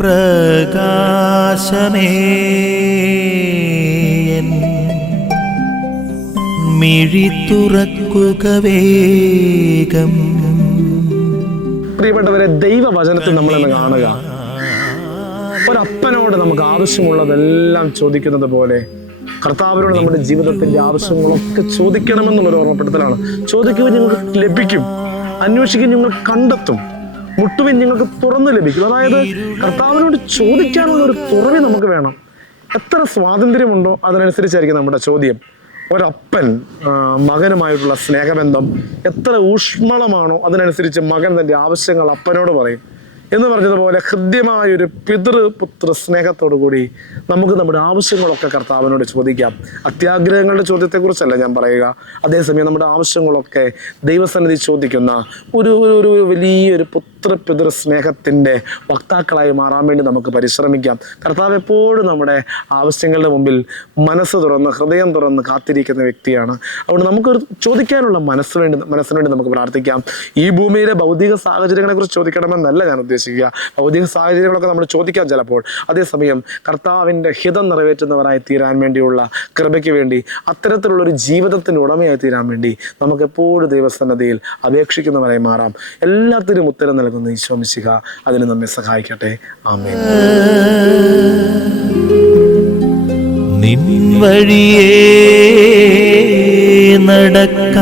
പ്രകാശമേ മിഴി തുറക്കുക വേഗം. പ്രിയപ്പെട്ടവരെ, ദൈവവചനത്തിൽ നമ്മളെന്ന് കാണുക, ഒരപ്പനോട് നമുക്ക് ആവശ്യമുള്ളതെല്ലാം ചോദിക്കുന്നത് പോലെ കർത്താവിനോട് നമ്മുടെ ജീവിതത്തിന്റെ ആവശ്യങ്ങളൊക്കെ ചോദിക്കണമെന്നുള്ളൊരു ഓർമ്മപ്പെടുത്തലാണ്. ചോദിക്കുവാൻ നിങ്ങൾക്ക് ലഭിക്കും, അന്വേഷിക്കാൻ നിങ്ങൾ കണ്ടെത്തും, മുട്ടുവിൻ നിങ്ങൾക്ക് തുറന്നു ലഭിക്കും. അതായത് കർത്താവിനോട് ചോദിക്കാനുള്ള ഒരു തുറവി നമുക്ക് വേണം. എത്ര സ്വാതന്ത്ര്യമുണ്ടോ അതിനനുസരിച്ചായിരിക്കും നമ്മുടെ ചോദ്യം. ഒരപ്പൻ മകനുമായിട്ടുള്ള സ്നേഹബന്ധം എത്ര ഊഷ്മളമാണോ അതിനനുസരിച്ച് മകൻ തൻ്റെ ആവശ്യങ്ങൾ അപ്പനോട് പറയും എന്ന് പറഞ്ഞതുപോലെ ഹൃദ്യമായൊരു പിതൃപുത്ര സ്നേഹത്തോടു കൂടി നമുക്ക് നമ്മുടെ ആവശ്യങ്ങളൊക്കെ കർത്താവിനോട് ചോദിക്കാം. അത്യാഗ്രഹങ്ങളുടെ ചോദ്യത്തെക്കുറിച്ചല്ല ഞാൻ പറയുക. അതേസമയം നമ്മുടെ ആവശ്യങ്ങളൊക്കെ ദൈവസന്നിധി ചോദിക്കുന്ന ഒരു വലിയൊരു പിതൃ സ്നേഹത്തിൻ്റെ വക്താക്കളായി മാറാൻ വേണ്ടി നമുക്ക് പരിശ്രമിക്കാം. കർത്താവ് എപ്പോഴും നമ്മുടെ ആവശ്യങ്ങളുടെ മുമ്പിൽ മനസ്സ് തുറന്ന് ഹൃദയം തുറന്ന് കാത്തിരിക്കുന്ന വ്യക്തിയാണ്. അതുകൊണ്ട് നമുക്കൊരു ചോദിക്കാനുള്ള മനസ്സിന് വേണ്ടി നമുക്ക് പ്രാർത്ഥിക്കാം. ഈ ഭൂമിയിലെ ഭൗതിക സാഹചര്യങ്ങളെ കുറിച്ച് ചോദിക്കണമെന്നല്ല ഞാൻ ഉദ്ദേശിക്കുക. ഭൗതിക സാഹചര്യങ്ങളൊക്കെ നമ്മൾ ചോദിക്കാം ചിലപ്പോൾ. അതേസമയം കർത്താവിൻ്റെ ഹിതം നിറവേറ്റുന്നവരായി തീരാൻ വേണ്ടിയുള്ള കൃപയ്ക്ക് വേണ്ടി, അത്തരത്തിലുള്ളൊരു ജീവിതത്തിൻ്റെ ഉടമയായി തീരാൻ വേണ്ടി നമുക്ക് എപ്പോഴും ദൈവസന്നിധിയിൽ അപേക്ഷിക്കുന്നവരായി മാറാം. എല്ലാത്തിനും ഉത്തരം നൽകുന്ന ഈശോ മിശിഹാ അതിന് നമ്മെ സഹായിക്കട്ടെ. ആമേൻ. നിൻ വഴിയേ നടക്ക